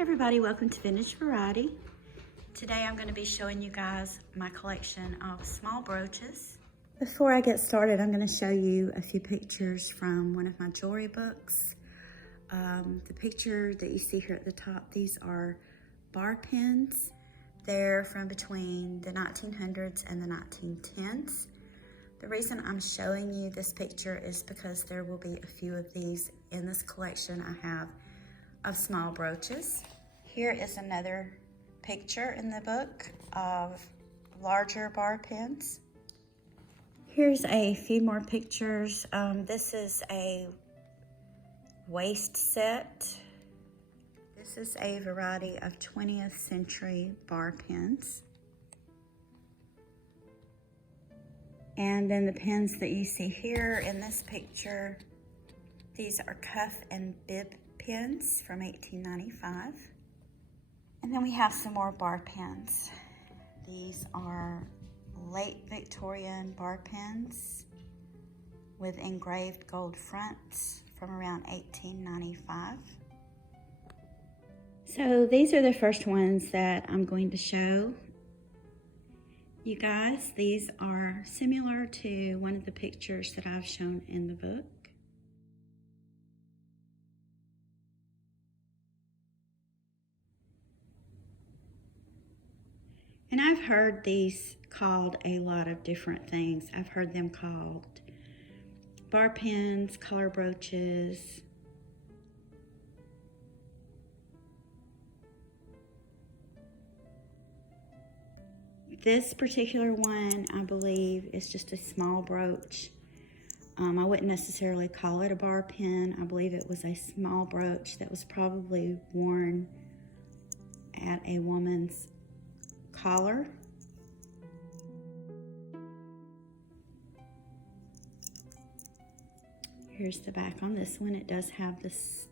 Hey everybody, welcome to Vintage Variety. Today I'm going to be showing you guys my collection of small brooches. Before I get started, I'm going to show you a few pictures from one of my jewelry books. The picture that you see here at the top, these are bar pens. They're from between the 1900s and the 1910s. The reason I'm showing you this picture is because there will be a few of these in this collection I have of small brooches. Here is another picture in the book of larger bar pens. Here's a few more pictures. This is a waist set. This is a variety of 20th century bar pens. And then the pens that you see here in this picture, these are cuff and bib pens from 1895. And then we have some more bar pens. These are late Victorian bar pens with engraved gold fronts from around 1895. So these are the first ones that I'm going to show you guys. These are similar to one of the pictures that I've shown in the book. And I've heard these called a lot of different things. I've heard them called bar pens, color brooches. This particular one, I believe, is just a small brooch. I wouldn't necessarily call it a bar pen. I believe it was a small brooch that was probably worn at a woman's collar. Here's the back on this one. It does have this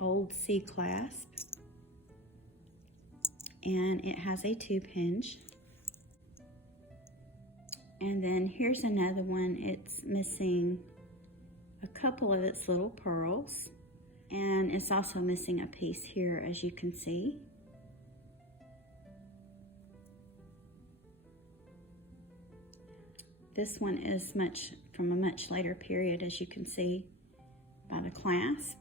old C clasp, and it has a tube hinge. And then here's another one. It's missing a couple of its little pearls, and it's also missing a piece here, as you can see. This one is from a much later period, as you can see by the clasp.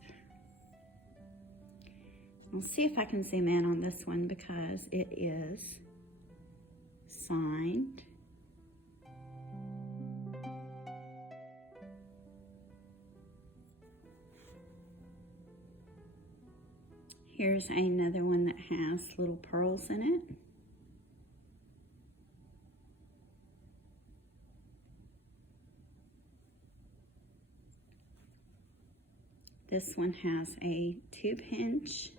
I'll see if I can zoom in on this one because it is signed. Here's another one that has little pearls in it. This one has a tube hinge,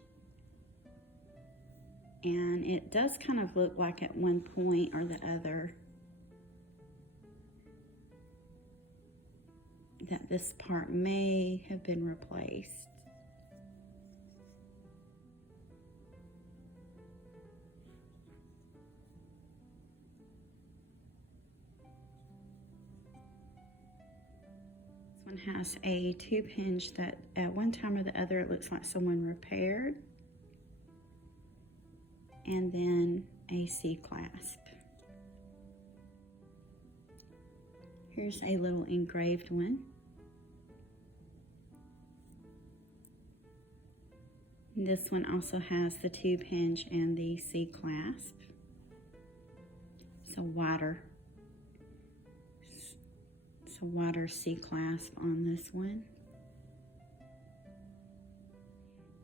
and it does kind of look like at one point or the other that this part may have been replaced. Has a tube hinge that at one time or the other it looks like someone repaired, and then a C clasp. Here's a little engraved one. This one also has the tube hinge and the C clasp. It's a wider C clasp on this one.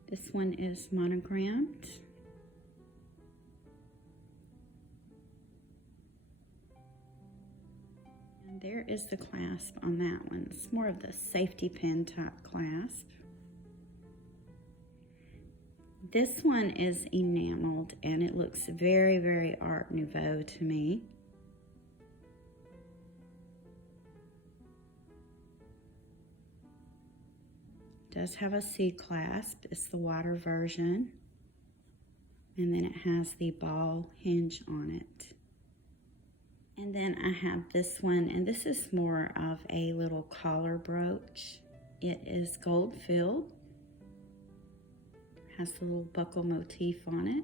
This one is monogrammed. And there is the clasp on that one. It's more of the safety pin type clasp. This one is enameled, and it looks very, very Art Nouveau to me. Does have a C clasp. It's the wider version, and then it has the ball hinge on it. And then I have this one, and this is more of a little collar brooch. It is gold filled, has the little buckle motif on it.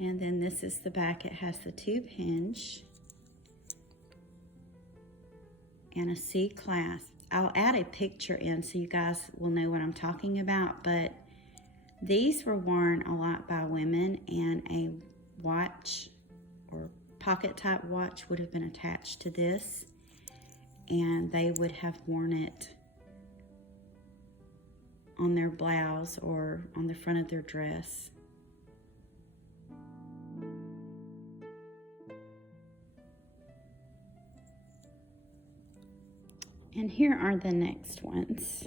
And then this is the back. It has the tube hinge and a C clasp. I'll add a picture in so you guys will know what I'm talking about, but these were worn a lot by women, and a watch or pocket type watch would have been attached to this, and they would have worn it on their blouse or on the front of their dress. And here are the next ones.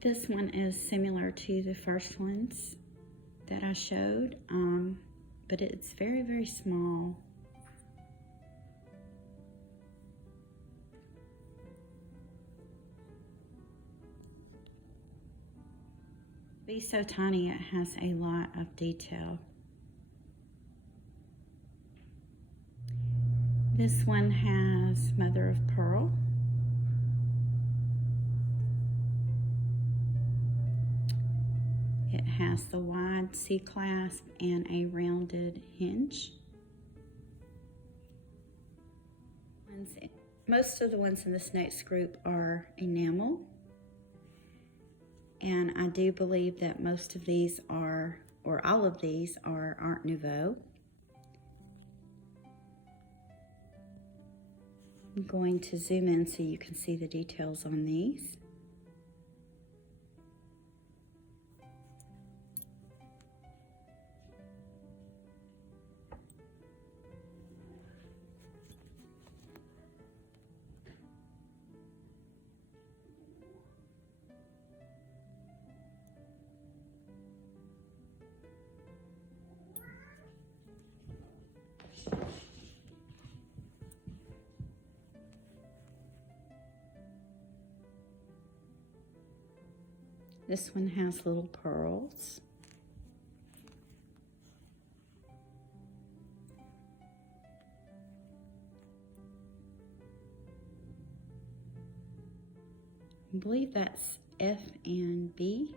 This one is similar to the first ones that I showed, but it's very, very small. Be so tiny, it has a lot of detail. This one has mother of pearl. It has the wide C clasp and a rounded hinge. Most of the ones in this next group are enamel. And I do believe that most of these are, or all of these are Art Nouveau. I'm going to zoom in so you can see the details on these. This one has little pearls. I believe that's F and B.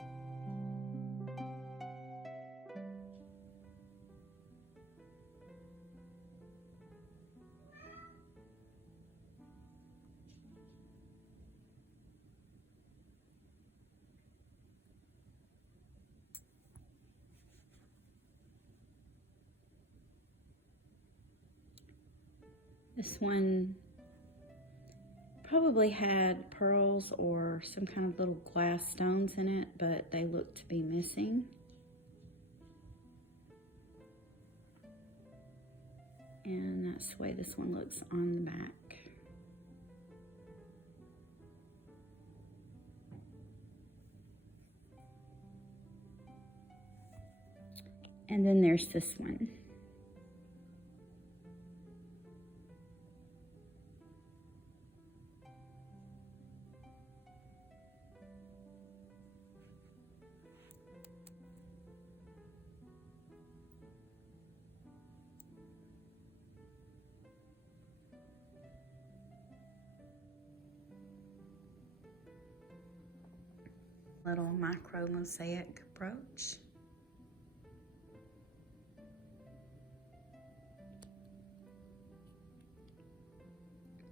This one probably had pearls or some kind of little glass stones in it, but they look to be missing. And that's the way this one looks on the back. And then there's this one. Little micro mosaic brooch.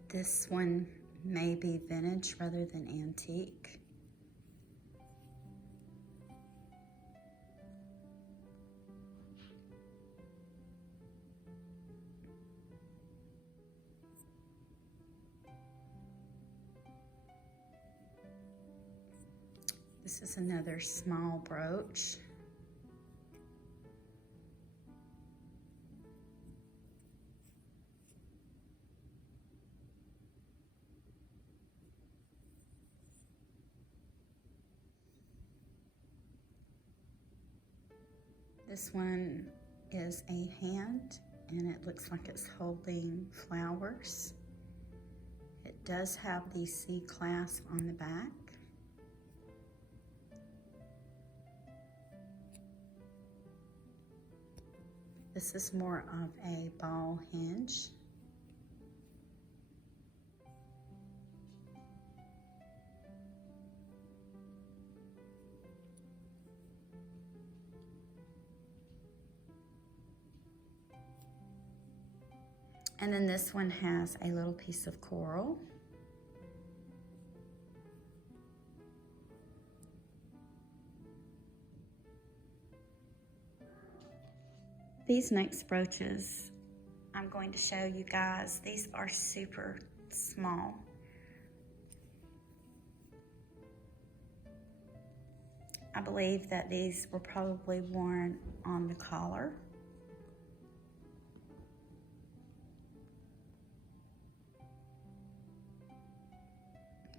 This one may be vintage rather than antique. This is another small brooch. This one is a hand, and it looks like it's holding flowers. does have the C clasp on the back. This is more of a ball hinge. And then this one has a little piece of coral. These next brooches I'm going to show you guys, these are super small. I believe that these were probably worn on the collar.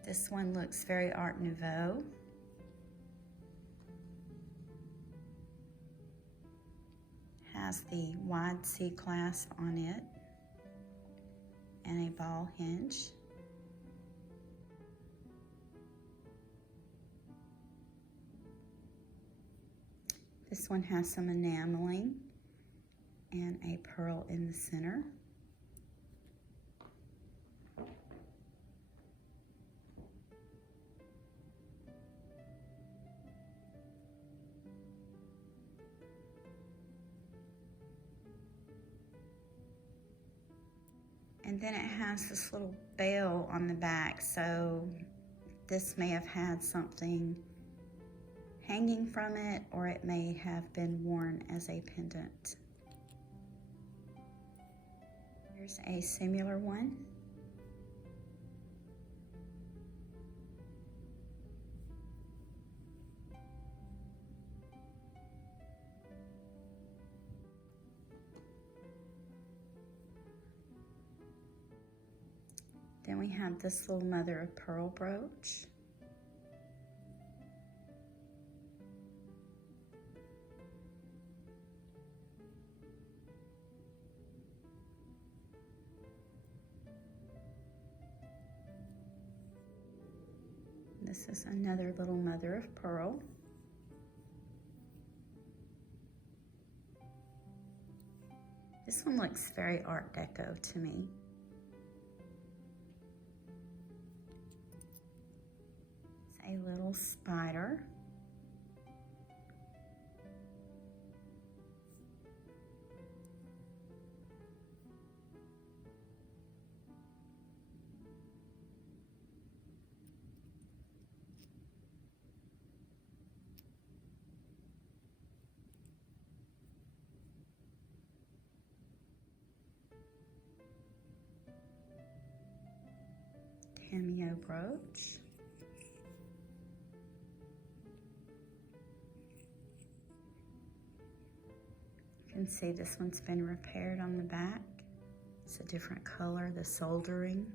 This one looks very Art Nouveau. Has the wide C clasp on it and a ball hinge. This one has some enameling and a pearl in the center. And then it has this little bell on the back, so this may have had something hanging from it, or it may have been worn as a pendant. Here's a similar one. Then we have this little mother of pearl brooch. This is another little mother of pearl. This one looks very Art Deco to me. A little spider. Cameo brooch. You can see this one's been repaired on the back. It's a different color, the soldering.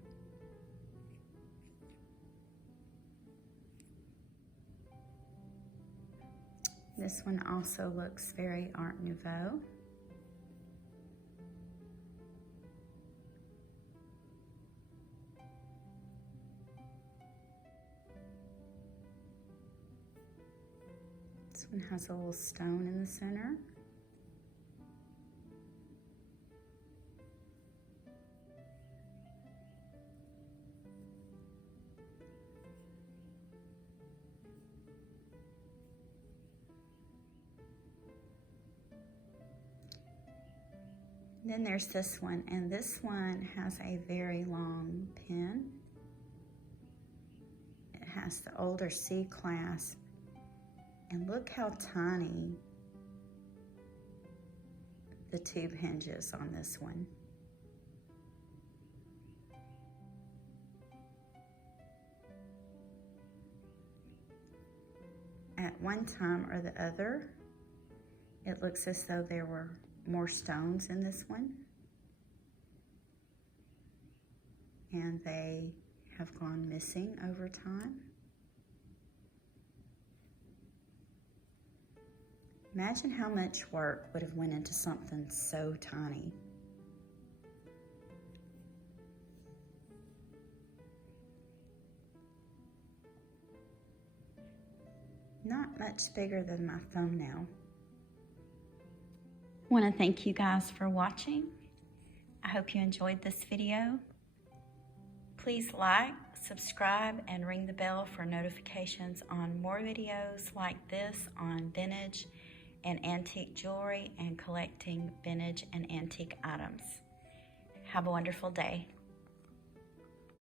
This one also looks very Art Nouveau. This one has a little stone in the center. Then there's this one, and this one has a very long pin. It has the older C clasp, and look how tiny the tube hinges on this one. At one time or the other, it looks as though there were more stones in this one, and they have gone missing over time. Imagine how much work would have went into something so tiny. not much bigger than my thumbnail. I want to thank you guys for watching. I hope you enjoyed this video. Please like, subscribe, and ring the bell for notifications on more videos like this on vintage and antique jewelry and collecting vintage and antique items. Have a wonderful day.